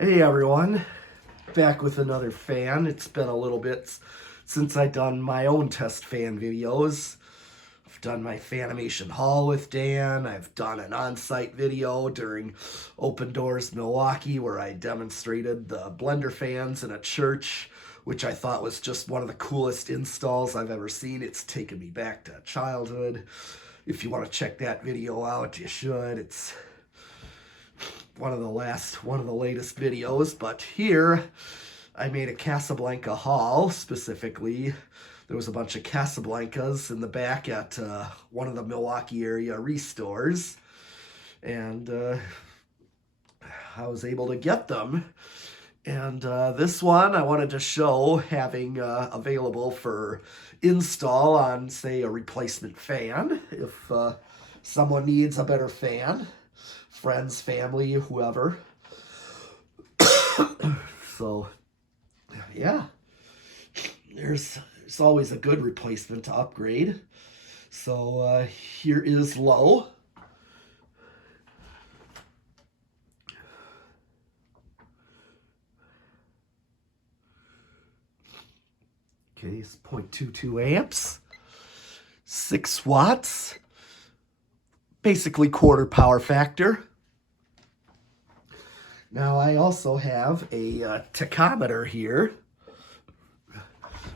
Hey everyone, back with another fan. It's been a little bit since I've done my own test fan videos. I've done my Fanimation haul with Dan. I've done an on-site video during Open Doors Milwaukee where I demonstrated the blender fans in a church, which I thought was just one of the coolest installs I've ever seen. It's taken me back to childhood. If you want to check that video out, you should. It's one of the latest videos, but here I made a Casablanca haul. Specifically, there was a bunch of Casablancas in the back at one of the Milwaukee area restores, and I was able to get them. And this one I wanted to show having available for install on, say, a replacement fan if someone needs a better fan. Friends, family, whoever. So, yeah, there's always a good replacement to upgrade. So here is low. Okay, it's 0.22 amps, 6 watts, basically quarter power factor. Now I also have a tachometer here,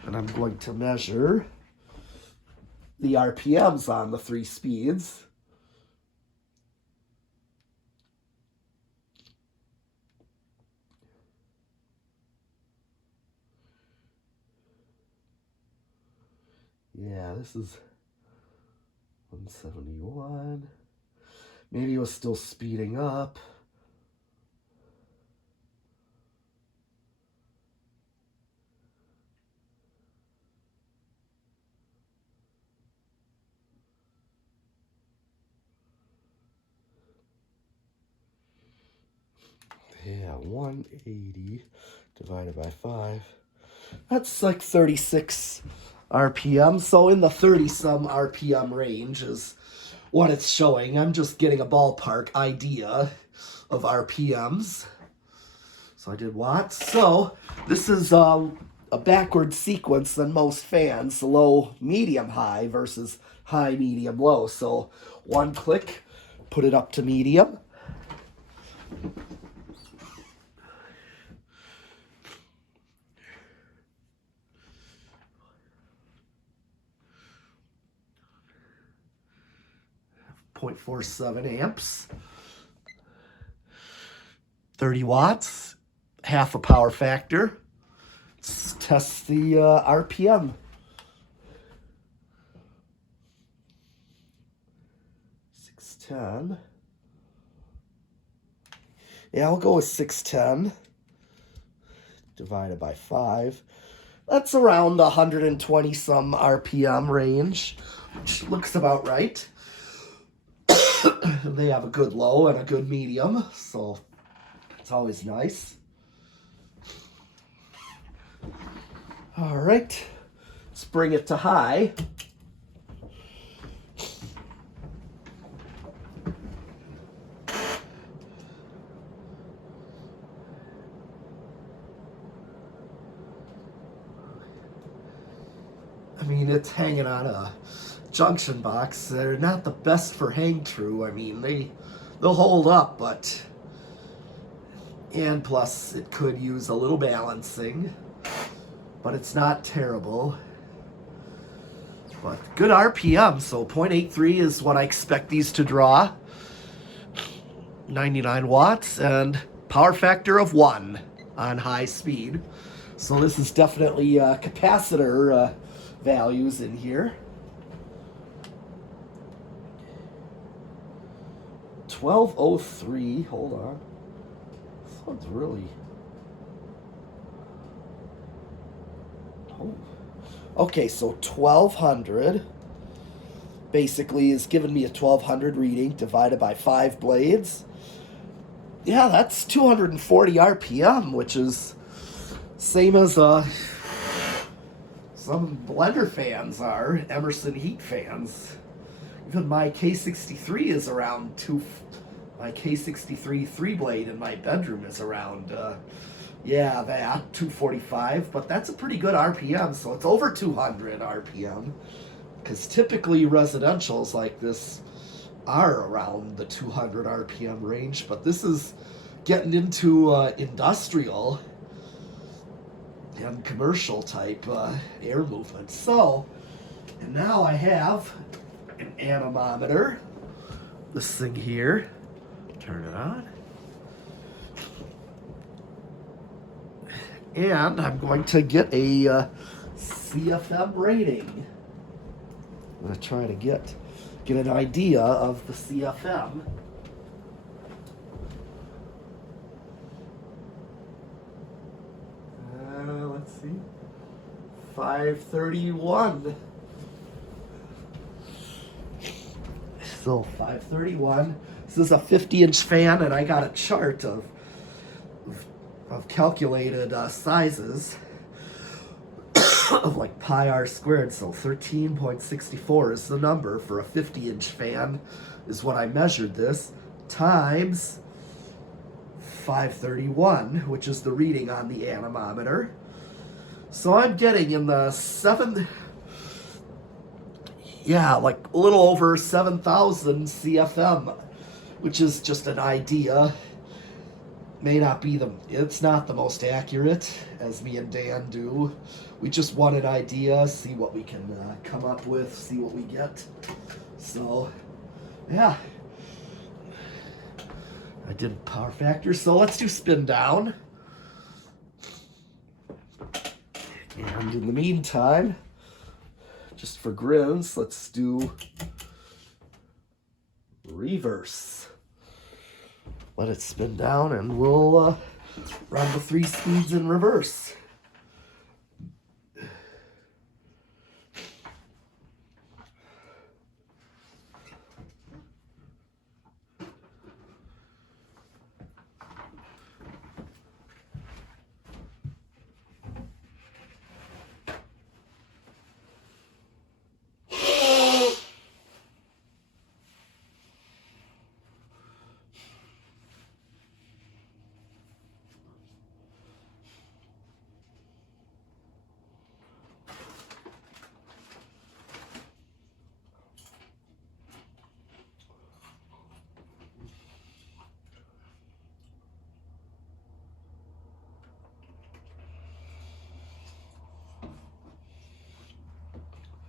and I'm going to measure the RPMs on the 3 speeds. Yeah, this is 171. Maybe it was still speeding up. Yeah, 180 divided by 5. That's like 36 RPM. So in the 30-some RPM range is what it's showing. I'm just getting a ballpark idea of RPMs. So I did watts. So this is a backward sequence than most fans. Low, medium, high versus high, medium, low. So one click, put it up to medium. .47 amps, 30 watts, half a power factor. Let's test the RPM. 610. Yeah, I'll go with 610 divided by 5. That's around 120 some RPM range, which looks about right. They have a good low and a good medium, so it's always nice. All right, let's bring it to high. I mean, it's hanging on a junction box. They're not the best for hang true. I mean, they'll hold up, and plus it could use a little balancing, but it's not terrible. But good RPM, so 0.83 is what I expect these to draw. 99 watts and power factor of 1 on high speed. So this is definitely capacitor values in here. 1203, hold on. This one's really... Oh. Okay, so 1200 basically is giving me a 1200 reading divided by 5 blades. Yeah, that's 240 RPM, which is same as some blender fans are, Emerson heat fans. Even my K63 is around My K63 3-blade in my bedroom is around, yeah, that 245, but that's a pretty good RPM, so it's over 200 RPM. Because typically residentials like this are around the 200 RPM range, but this is getting into industrial and commercial type air movement. So, and now I have an anemometer. This thing here, turn it on. And I'm going to get a CFM rating. I'm going to try to get an idea of the CFM. Let's see. 531. So 531. This is a 50-inch fan, and I got a chart of calculated sizes of like pi r squared. So 13.64 is the number for a 50-inch fan, is what I measured this, times 531, which is the reading on the anemometer. So I'm getting in the like a little over 7,000 CFM, which is just an idea. May not be it's not the most accurate, as me and Dan do. We just want an idea, see what we can come up with, see what we get. So, yeah. I did power factor, so let's do spin down. And in the meantime, just for grins, let's do reverse. Let it spin down, and we'll run the 3 speeds in reverse.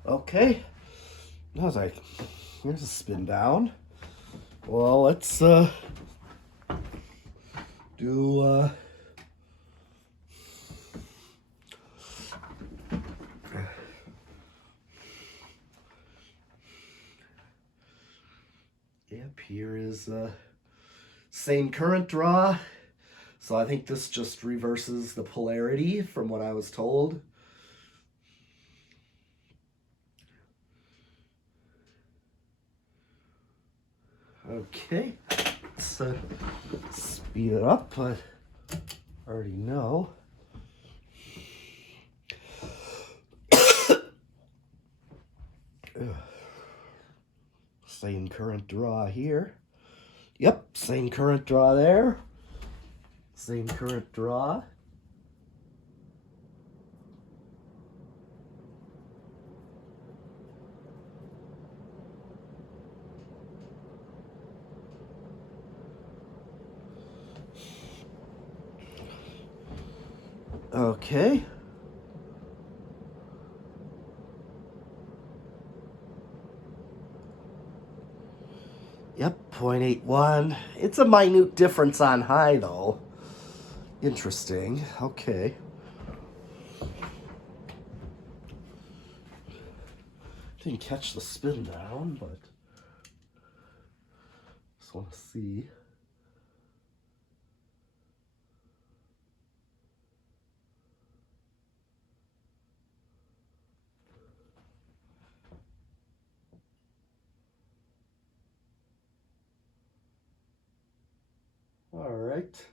Okay, I was like, here's a spin down. Well, let's do yep, here is same current draw. So I think this just reverses the polarity from what I was told. Okay, let's speed it up. I already know. Same current draw here. Yep, same current draw there. Same current draw. Okay. Yep, 0.81. It's a minute difference on high, though. Interesting. Okay. Didn't catch the spin down, but just want to see. All right.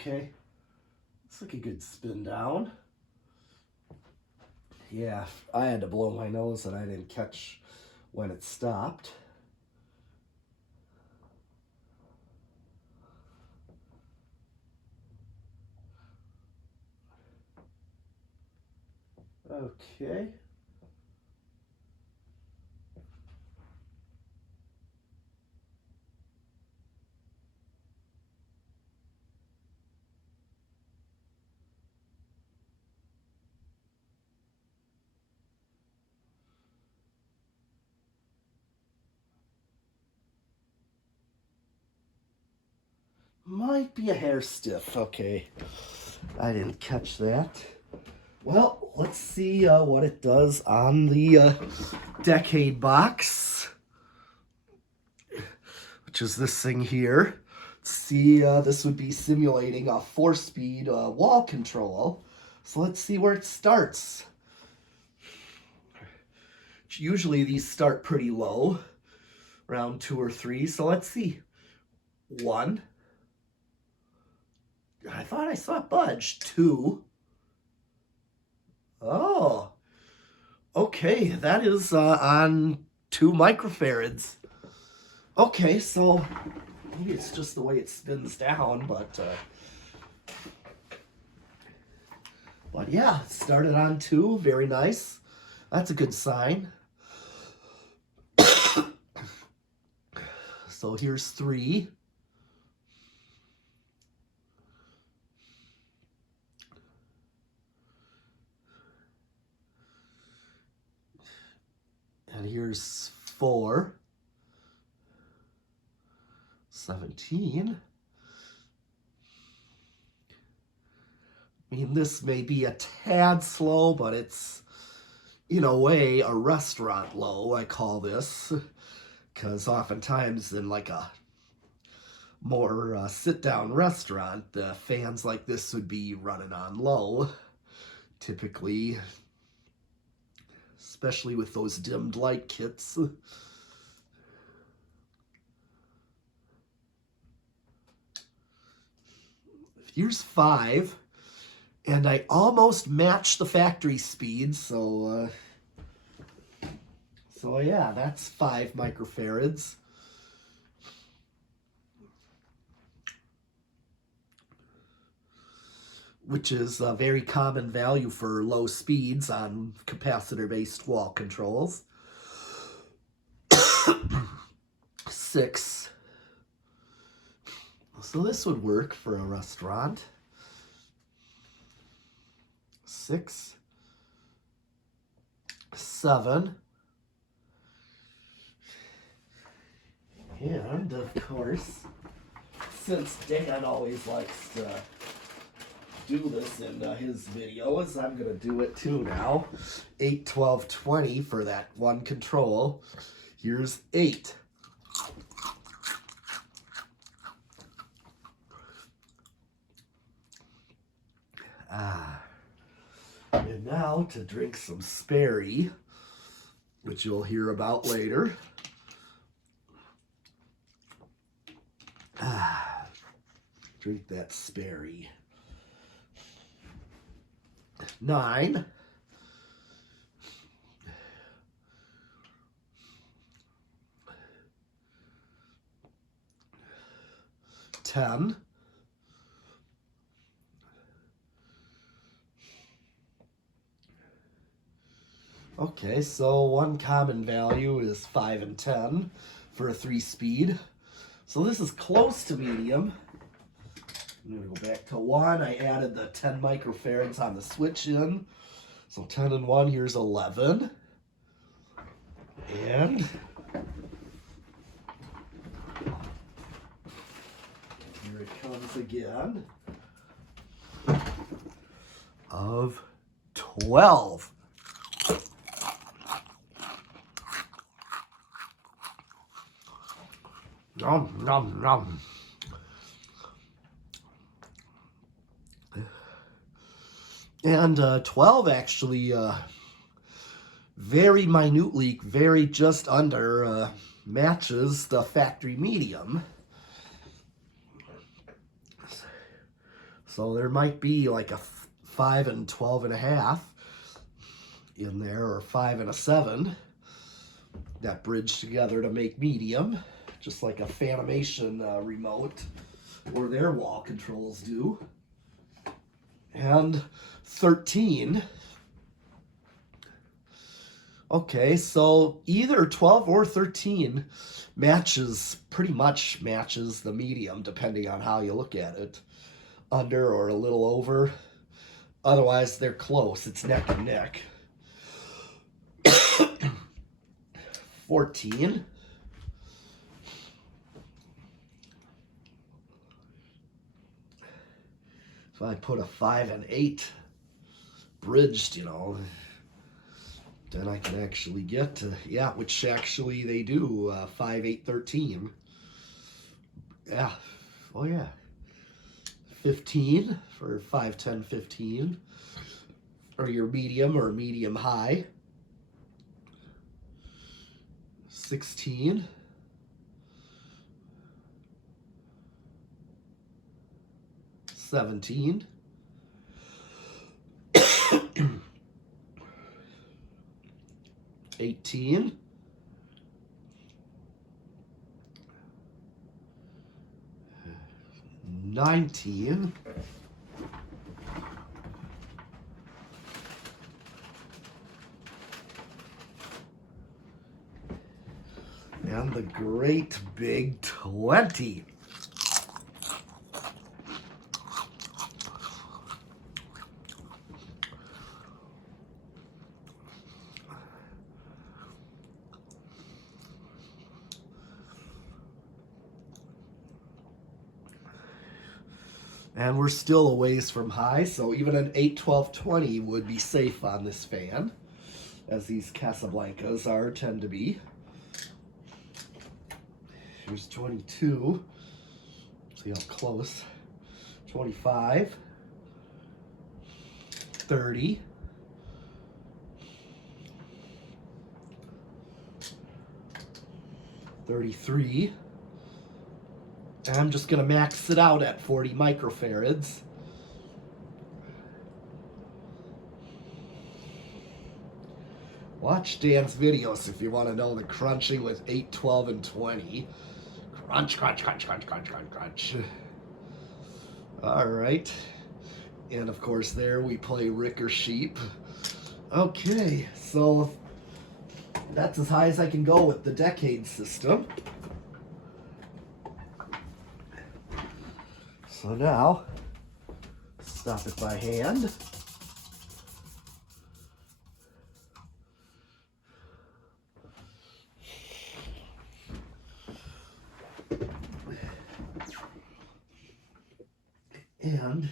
Okay. Looks like a good spin down. Yeah, I had to blow my nose and I didn't catch when it stopped. Okay. Might be a hair stiff. Okay. I didn't catch that. Well, let's see what it does on the Decade box, which is this thing here. See, this would be simulating a 4-speed wall control. So let's see where it starts. Usually these start pretty low, around 2 or 3. So let's see. 1. I thought I saw it budge. 2. Oh. Okay, that is on 2 microfarads. Okay, so maybe it's just the way it spins down, but yeah, it started on 2. Very nice. That's a good sign. So here's 3. And here's 4. 17. I mean, this may be a tad slow, but it's, in a way, a restaurant low, I call this. Because oftentimes in like a more sit-down restaurant, the fans like this would be running on low. Typically, especially with those dimmed light kits. Here's 5, and I almost matched the factory speed, so yeah, that's 5 microfarads. Which is a very common value for low speeds on capacitor-based wall controls. 6. So this would work for a restaurant. 6. 7. And, of course, since Dan always likes to do this in his videos, I'm going to do it too now. 8, 12, 20 for that one control. Here's 8. And now to drink some Sperry, which you'll hear about later. Drink that Sperry. 9. 10. 'Okay, so one common value is 5 and 10 for a 3-speed. So this is close to medium. I'm going to go back to 1. I added the 10 microfarads on the switch in. So 10 and 1, here's 11. And here it comes again. Of 12. Nom, nom, nom. And 12 actually very minutely, very just under matches the factory medium. So there might be like a 5 and 12 and a half in there, or 5 and a 7 that bridge together to make medium, just like a Fanimation remote or their wall controls do. And 13. Okay, so either 12 or 13 pretty much matches the medium, depending on how you look at it. Under or a little over. Otherwise, they're close. It's neck and neck. 14. If I put a 5 and 8 bridged, then I can actually get to, yeah, which actually they do, 5, 8, 13. Yeah, oh yeah. 15 for 5, 10, 15. Or your medium or medium high. 16. 17. 18. 19. And the great big 20. And we're still a ways from high, so even an 8, 12, 20 would be safe on this fan, as these Casablancas tend to be. Here's 22. See how close. 25. 30. 33. And I'm just going to max it out at 40 microfarads. Watch Dan's videos if you want to know the crunching with 8, 12, and 20. Crunch, crunch, crunch, crunch, crunch, crunch, crunch. All right. And of course there we play Rick or Sheep. Okay, so that's as high as I can go with the decade system. So now, stop it by hand. And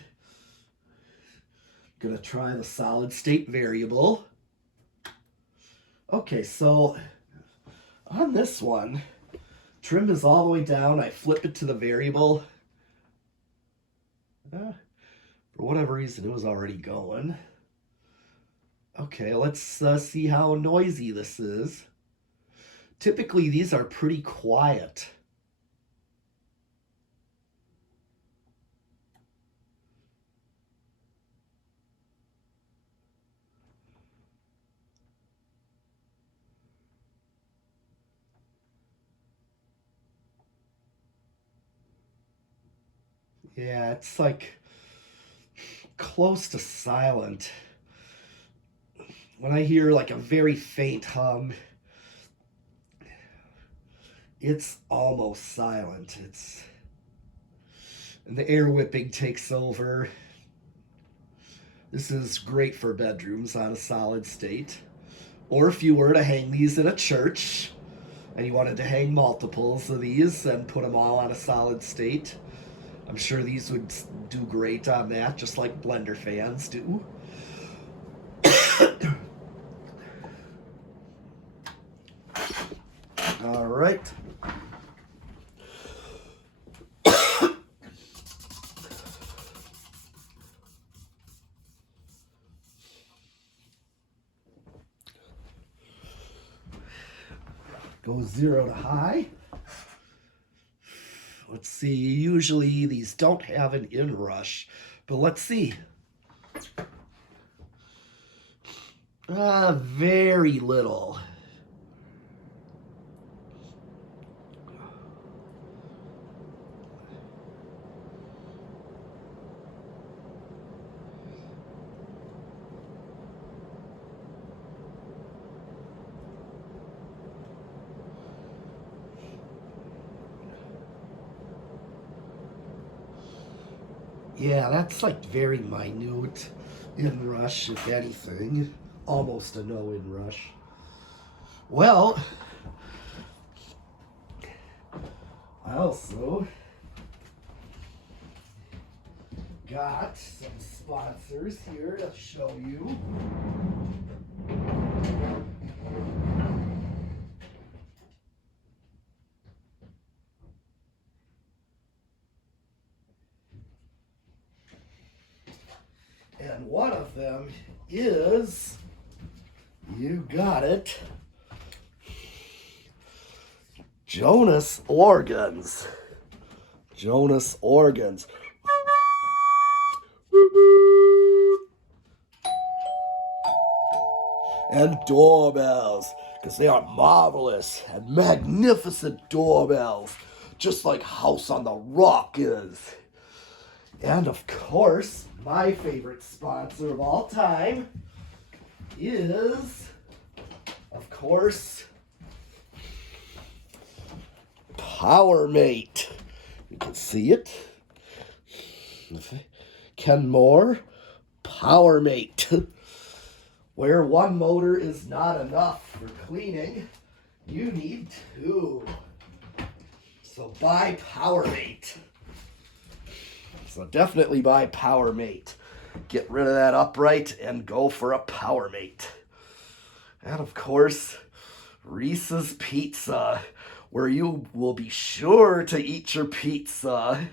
gonna try the solid state variable. Okay, so on this one, trim is all the way down. I flip it to the variable. For whatever reason, it was already going. Okay, let's see how noisy this is. Typically, these are pretty quiet. Yeah, it's like close to silent. When I hear like a very faint hum, it's almost silent. And the air whipping takes over. This is great for bedrooms on a solid state. Or if you were to hang these in a church and you wanted to hang multiples of these and put them all on a solid state, I'm sure these would do great on that, just like blender fans do. All right. Go 0 to high. Let's see, usually these don't have an inrush, but let's see. Very little. Yeah, that's like very minute inrush, if anything. Almost a no inrush. Well, I also got some sponsors here to show you. And one of them is, you got it, Jonas Organs. Jonas Organs. And doorbells, because they are marvelous and magnificent doorbells, just like House on the Rock is. And of course, my favorite sponsor of all time is, of course, PowerMate. You can see it. Kenmore, PowerMate. Where one motor is not enough for cleaning, you need two. So buy PowerMate. So definitely buy PowerMate. Get rid of that upright and go for a PowerMate. And of course, Reese's Pizza, where you will be sure to eat your pizza.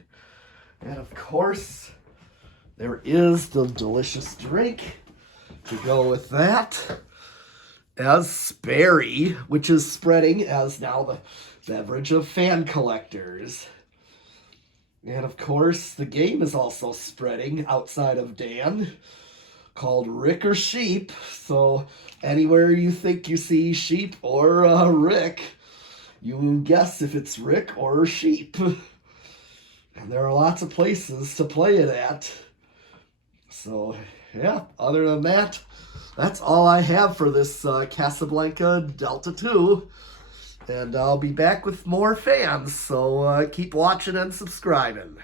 And of course, there is the delicious drink to go with that, as Sperry, which is spreading as now the beverage of fan collectors. And of course, the game is also spreading outside of Dan, called Rick or Sheep. So anywhere you think you see sheep or Rick, you guess if it's Rick or Sheep. And there are lots of places to play it at. So yeah, other than that, that's all I have for this Casablanca Delta 2. And I'll be back with more fans, so keep watching and subscribing.